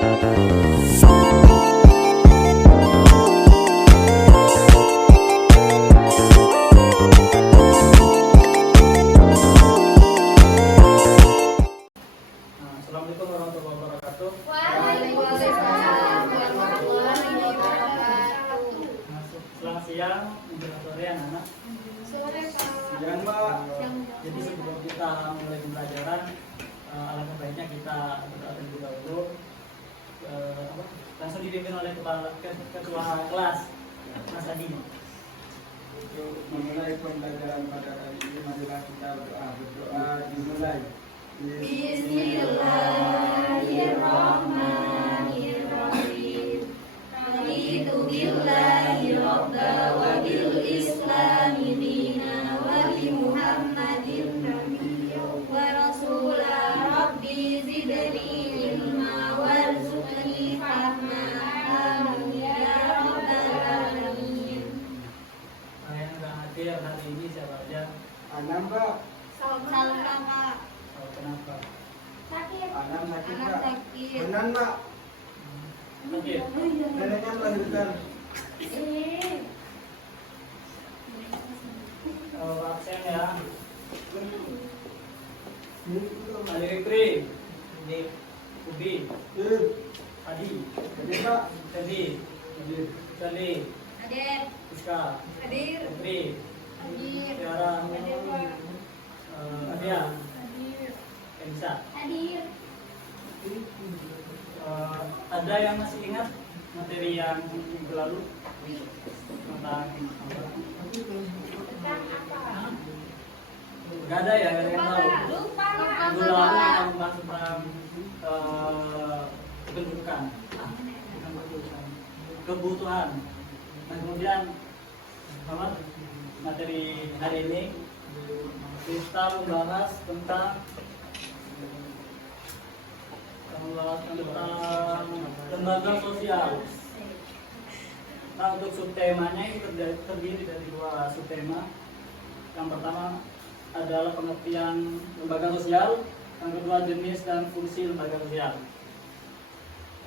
Assalamualaikum warahmatullahi wabarakatuh. Waalaikumsalam warahmatullahi wabarakatuh. Selamat siang, menjelang sore anak-anak. Sore Pak. Siang Mbak. Jadi sebelum kita mulai pembelajaran, alangkah baiknya kita berdoa terlebih dahulu. Langsung dipimpin oleh ketua kelas, Mas Adi. Untuk memulai pembelajaran pada kali ini, marilah kita berdoa dimulai. Bismillahirrahmanirrahim. Raditu billahi rabba wa bil islami dina wa bi Muhammadin nabiyya wa rasula rabbi zidni ilma warzuqni fahma. Amin ya rabbal alamin. Yang akan hadir hari ini siapa aja? Anam Mbak, Salam Kakak. Kenapa? Sakit. Anam sakit Anak Mbak. sakit. Benar Mbak, Oke. neneknya melahirkan. Absen ya. Ali Fikri, ini Ubi, Adi, Jadi Mbak, Teddy, Sali, Hadir. Iska, Hadir. Putri, Hadir. Tiara, Hadir, Pak. Adia, Hadir. Elisa. Hadir. Ada yang masih ingat materi yang minggu lalu tentang Tentang apa? Gak ada ya, gak ada yang tahu. Lupa. Minggu lalu kita membahas tentang kependudukan, kebutuhan. Nah kemudian apa? Materi hari ini kita membahas tentang lembaga sosial. Nah untuk subtemanya ini terdiri dari dua subtema. Yang pertama adalah pengertian lembaga sosial, yang kedua jenis dan fungsi lembaga sosial.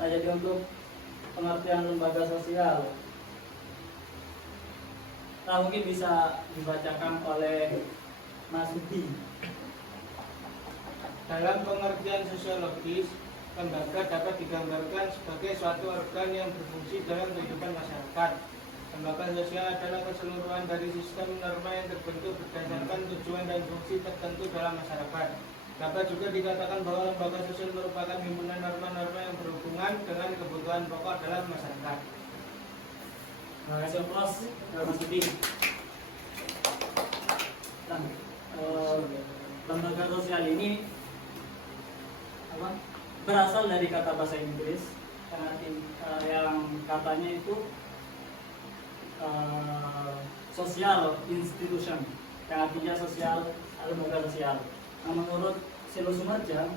Nah jadi untuk pengertian lembaga sosial, nah mungkin bisa dibacakan oleh Mas Udi. dalam pengertian sosiologis, lembaga dapat digambarkan sebagai suatu organ yang berfungsi dalam kehidupan masyarakat. Lembaga sosial adalah keseluruhan dari sistem norma yang terbentuk berdasarkan tujuan dan fungsi tertentu dalam masyarakat. Dapat juga dikatakan bahwa lembaga sosial merupakan himpunan norma-norma yang berhubungan dengan kebutuhan pokok dalam masyarakat. Terima kasih Mas Udi. Nah, lembaga sosial ini berasal dari kata bahasa Inggris yang katanya itu social institution, yang artinya sosial, lembaga sosial. Nah, menurut Silo Sumerja,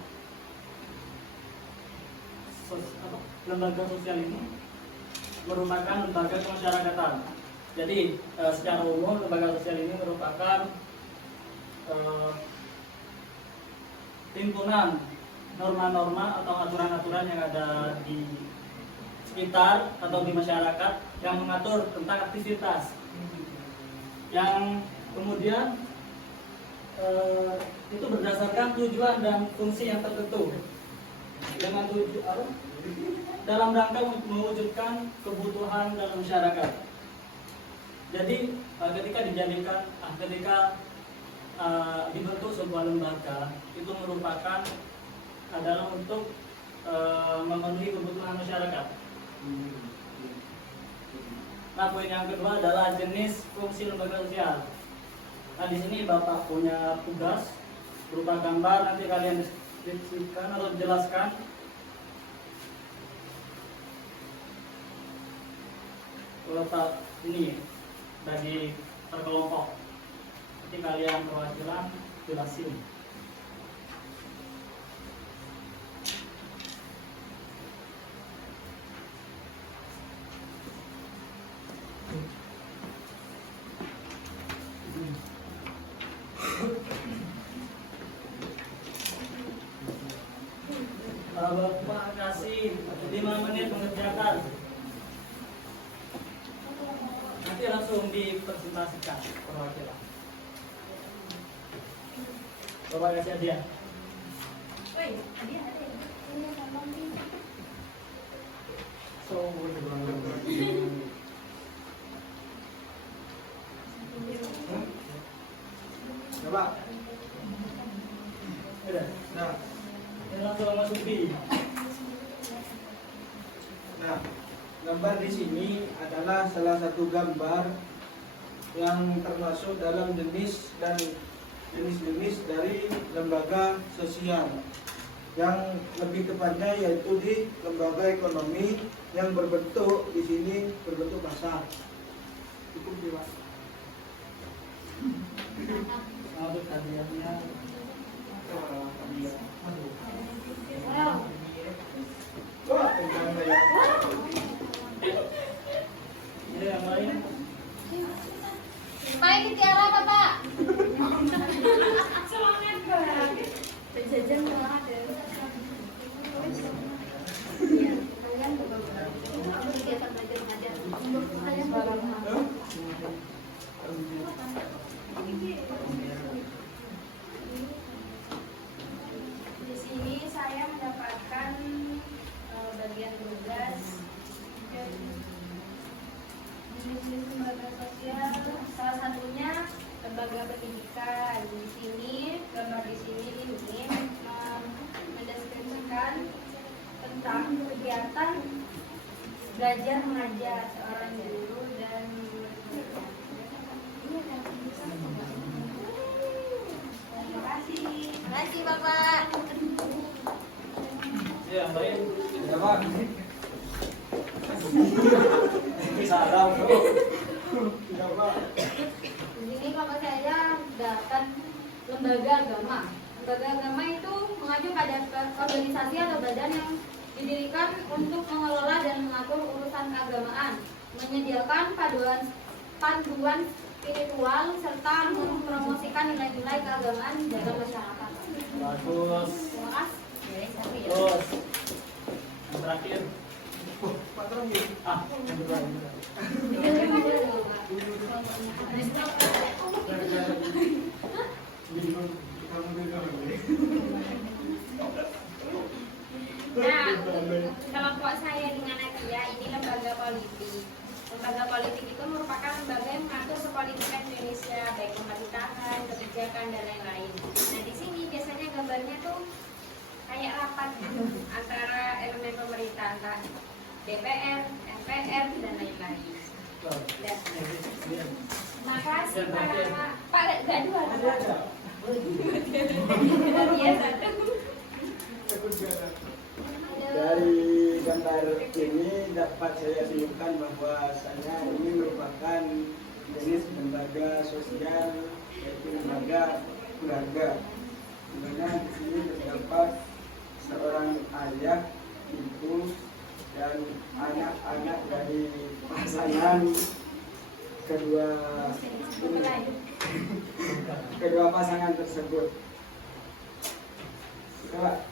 lembaga sosial ini merupakan lembaga kemasyarakatan. Jadi secara umum lembaga sosial ini merupakan himpunan norma-norma atau aturan-aturan yang ada di sekitar atau di masyarakat yang mengatur tentang aktivitas yang kemudian itu berdasarkan tujuan dan fungsi yang tertentu dengan dalam rangka mewujudkan kebutuhan dalam masyarakat. Jadi ketika dibentuk sebuah lembaga itu merupakan adalah untuk memenuhi kebutuhan masyarakat. Nah, poin yang kedua adalah jenis fungsi lembaga sosial. Nah, di sini Bapak punya tugas berupa gambar, nanti kalian deskripsikan atau jelaskan letak ini bagi terkelompok. Nanti kalian perwakilan jelasin. Bapak kasih 5 menit mengerjakan. Nanti langsung dipresentasikan perwakilan. Bapak kasih hadiah. Woi, hadiah ada. Ini sama ini. So, Coba. udah. Nah, Ini langsung masuk di. nah, gambar di sini adalah salah satu gambar yang termasuk dalam jenis dan jenis-jenis dari lembaga sosial, yang lebih tepatnya yaitu di lembaga ekonomi yang berbentuk di sini berbentuk pasar. Cukup jelas. Masuk hadiahnya. Wow. Wah, pegang saya. Ini yang lain. Pak ini tiara Bapak. Semangat banget. Penjajan malah ada. Iya, kalian kegiatan belajar mengajar. Kalian di sini saya mendapatkan bagian tugas jenis-jenis lembaga sosial, salah satunya lembaga pendidikan. Di sini gambar di sini ini mendeskripsikan tentang kegiatan belajar mengajar seorang guru dan terima kasih. Terima kasih Bapak. Ini yang lain. Ya, Pak. Salam. Ya, Pak. Di sini kalau saya datang lembaga agama. Lembaga agama itu mengacu pada organisasi atau badan yang didirikan untuk mengelola dan mengatur urusan keagamaan, menyediakan panduan spiritual serta mempromosikan nilai-nilai keagamaan dalam masyarakat. Bagus. Terima kasih. Terus yang terakhir. Pak Tommy. Yang kedua. Nah, kelompok saya dengan Nadia ini lembaga politik. Lembaga politik itu merupakan lembaga yang mengatur kepolitikan Indonesia, baik pemerintahan, kebijakan dan lain-lain. Nah, di sini biasanya gambarnya tuh kayak rapat gitu, antara elemen pemerintah, entah DPR, MPR dan lain-lain. Dan, makasih Pak, gak dua. Biasa. Dari gambar ini dapat saya simpulkan bahwasanya ini merupakan jenis lembaga sosial, yaitu lembaga keluarga. Di mana di sini terdapat seorang ayah, ibu, dan anak-anak dari pasangan kedua pasangan tersebut. Coba.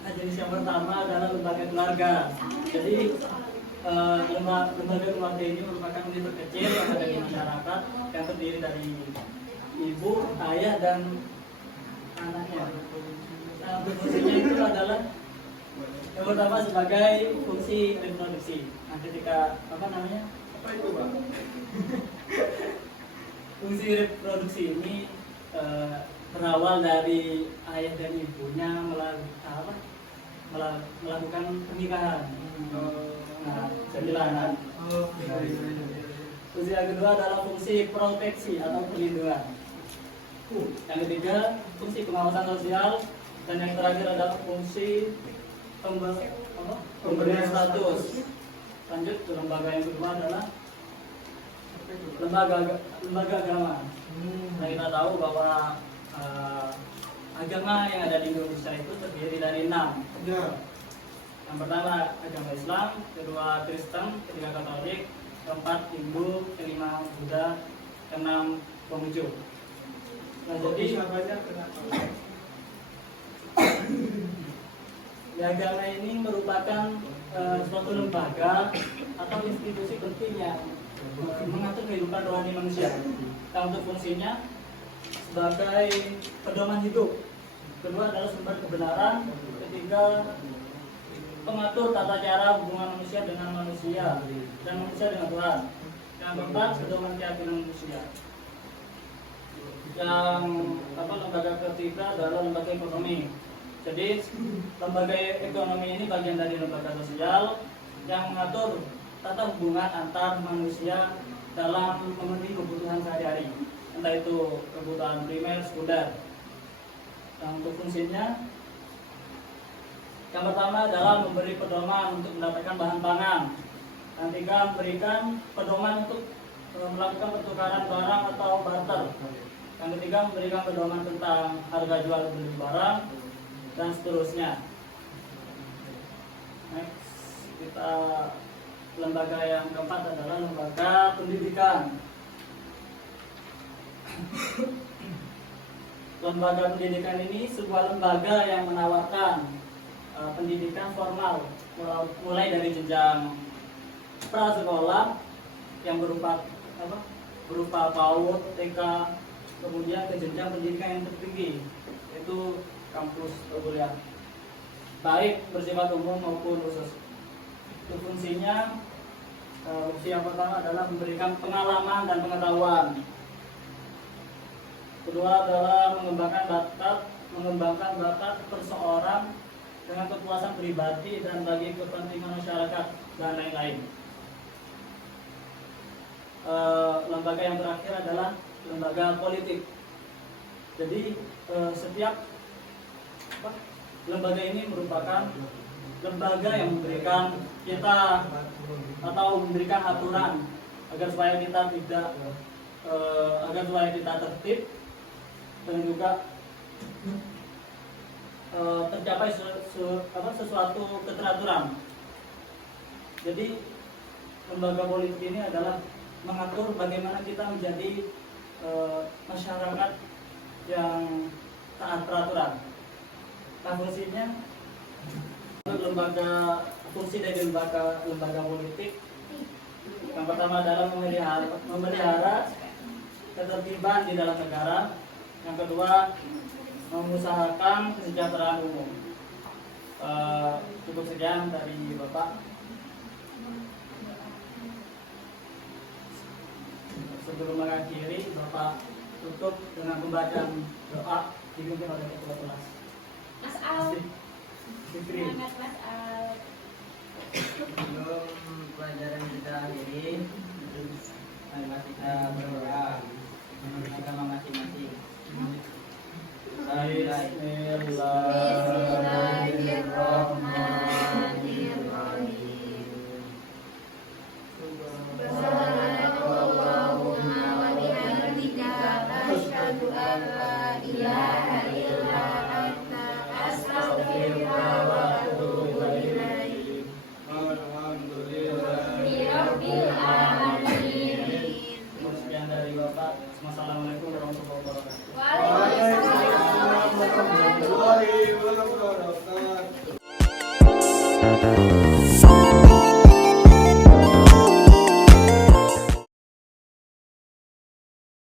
Nah, jenis yang pertama adalah lembaga keluarga. Jadi lembaga keluarga ini merupakan unit terkecil yang ada di masyarakat yang terdiri dari ibu, ayah, dan anaknya. Nah, fungsinya itu adalah yang pertama sebagai fungsi reproduksi. Nah, ketika apa namanya? Apa itu, Pak? Fungsi reproduksi ini berawal dari ayah dan ibunya melakukan pernikahan. Nah, sembilan. Fungsi yang kedua adalah fungsi proteksi atau perlindungan. Yang ketiga, fungsi pengawasan sosial, dan yang terakhir adalah fungsi pemberian status. Lanjut ke lembaga yang kedua adalah lembaga agama. Nah, kita tahu bahwa agama yang ada di Indonesia itu terdiri dari 6. Ya. Yang pertama agama Islam, kedua Kristen, ketiga Katolik, keempat Hindu, kelima Buddha, keenam Konghucu. Nah, jadi sahabatnya kenapa? agama ini merupakan suatu lembaga atau institusi penting yang mengatur kehidupan rohani manusia. Nah, untuk fungsinya sebagai pedoman hidup. Kedua adalah sumber kebenaran. Ketiga, pengatur tata cara hubungan manusia dengan manusia dan manusia dengan Tuhan. Yang keempat, pedoman keyakinan manusia. Yang lembaga ketiga adalah lembaga ekonomi. Jadi lembaga ekonomi ini bagian dari lembaga sosial yang mengatur tata hubungan antar manusia dalam memenuhi kebutuhan sehari-hari, entah itu kebutuhan primer, sekunder. Yang untuk fungsinya, yang pertama adalah memberi pedoman untuk mendapatkan bahan pangan. Yang ketiga, memberikan pedoman untuk melakukan pertukaran barang atau barter. Yang ketiga, memberikan pedoman tentang harga jual beli barang dan seterusnya. Next, kita lembaga yang keempat adalah lembaga pendidikan. Lembaga pendidikan ini sebuah lembaga yang menawarkan pendidikan formal mulai dari jenjang prasekolah yang berupa PAUD, TK, kemudian ke jenjang pendidikan yang tertinggi yaitu kampus kuliah, baik bersifat umum maupun khusus. Untuk fungsinya, fungsi yang pertama adalah memberikan pengalaman dan pengetahuan. Kedua adalah mengembangkan bakat perseorang dengan kepuasan pribadi dan bagi kepentingan masyarakat dan lain-lain. Lembaga yang terakhir adalah lembaga politik. Jadi setiap lembaga ini merupakan lembaga yang memberikan kita atau memberikan aturan agar supaya kita tidak agar supaya kita tertib dan juga tercapai sesuatu keteraturan. Jadi lembaga politik ini adalah mengatur bagaimana kita menjadi masyarakat yang taat peraturan. Nah, fungsinya fungsi dari lembaga politik yang pertama adalah memelihara ketertiban di dalam negara. Yang kedua, mengusahakan kesejahteraan umum. Cukup sekian dari Bapak. Sebelum mengakhiri, Bapak tutup dengan pembacaan doa dipimpin oleh Ketua Kelas. Mas Al. Fikri. Semangat Mas Al. Sebelum pelajaran kita akhiri, mari kita berdoa menurut agama masing-masing. Bismillahirrahmanirrahim. Subhanakallahumma wa bihamdika asyhadu an la ilaha illa anta astaghfiruka wa atubu ilaik. Rabbil alamin. Sekian dari Bapak. Wassalamualaikum warahmatullahi wabarakatuh. Waalaikumsalam warahmatullahi wabarakatuh. Warahmatullahi wabarakatuh.